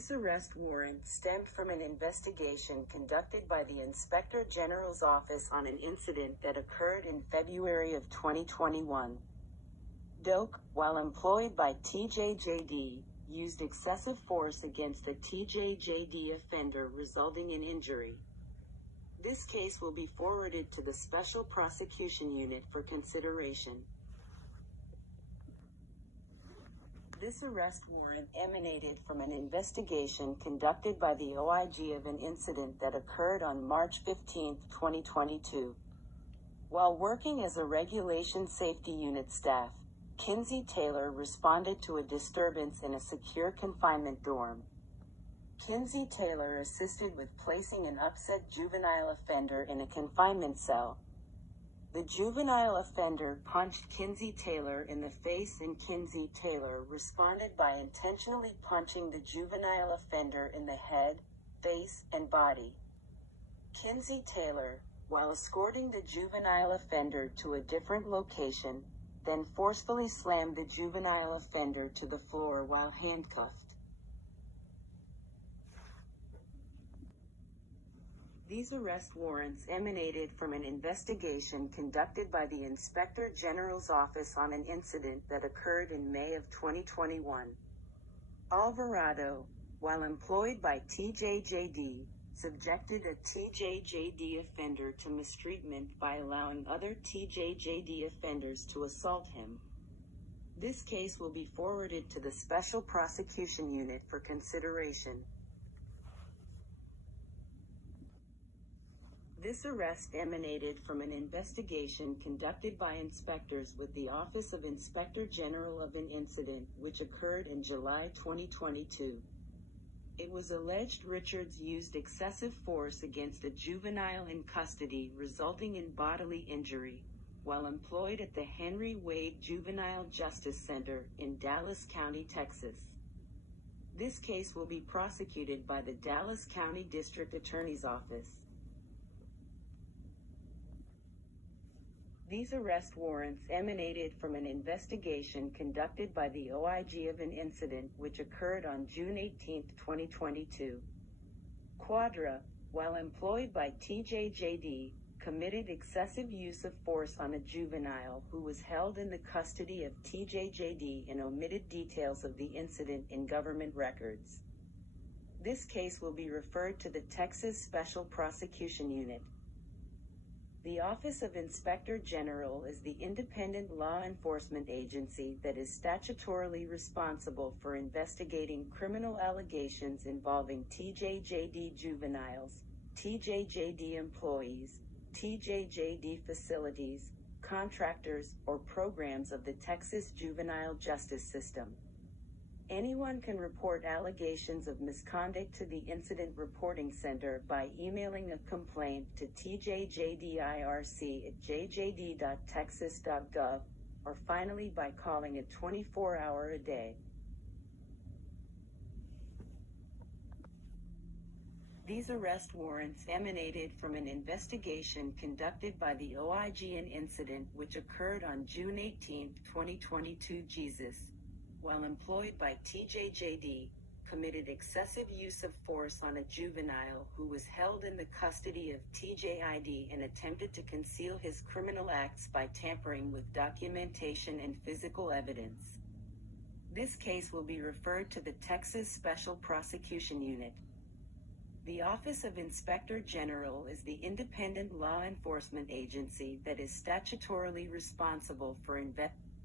This arrest warrant stemmed from an investigation conducted by the Inspector General's office on an incident that occurred in February of 2021. Doke, while employed by tjjd, used excessive force against a tjjd offender resulting in injury. This case will be forwarded to the Special Prosecution Unit for consideration. This arrest warrant emanated from an investigation conducted by the OIG of an incident that occurred on March 15, 2022. While working as a Regulation Safety Unit staff, Kinsey Taylor responded to a disturbance in a secure confinement dorm. Kinsey Taylor assisted with placing an upset juvenile offender in a confinement cell. The juvenile offender punched Kinsey Taylor in the face, and Kinsey Taylor responded by intentionally punching the juvenile offender in the head, face, and body. Kinsey Taylor, while escorting the juvenile offender to a different location, then forcefully slammed the juvenile offender to the floor while handcuffed. These arrest warrants emanated from an investigation conducted by the Inspector General's office on an incident that occurred in May of 2021. Alvarado, while employed by tjjd, subjected a tjjd offender to mistreatment by allowing other tjjd offenders to assault him. This case will be forwarded to the Special Prosecution Unit for consideration. This arrest emanated from an investigation conducted by inspectors with the Office of Inspector General of an incident which occurred in July 2022. It was alleged Richards used excessive force against a juvenile in custody, resulting in bodily injury, while employed at the Henry Wade Juvenile Justice Center in Dallas County, Texas. This case will be prosecuted by the Dallas County District Attorney's Office. These arrest warrants emanated from an investigation conducted by the OIG of an incident which occurred on June 18, 2022. Quadra, while employed by tjjd, committed excessive use of force on a juvenile who was held in the custody of tjjd and omitted details of the incident in government records. This case will be referred to the Texas Special Prosecution Unit. The Office of Inspector General is the independent law enforcement agency that is statutorily responsible for investigating criminal allegations involving tjjd juveniles, tjjd employees, tjjd facilities, contractors, or programs of the Texas juvenile justice system. Anyone can report allegations of misconduct to the Incident Reporting Center by emailing a complaint to tjjdIRC@jjd.texas.gov, or finally by calling a 24-hour-a-day. These arrest warrants emanated from an investigation conducted by the OIG an incident which occurred on June 18, 2022. Jesus, while employed by tjjd, committed excessive use of force on a juvenile who was held in the custody of tjid and attempted to conceal his criminal acts by tampering with documentation and physical evidence. This case will be referred to the Texas Special Prosecution Unit. The Office of Inspector General is the independent law enforcement agency that is statutorily responsible for investigating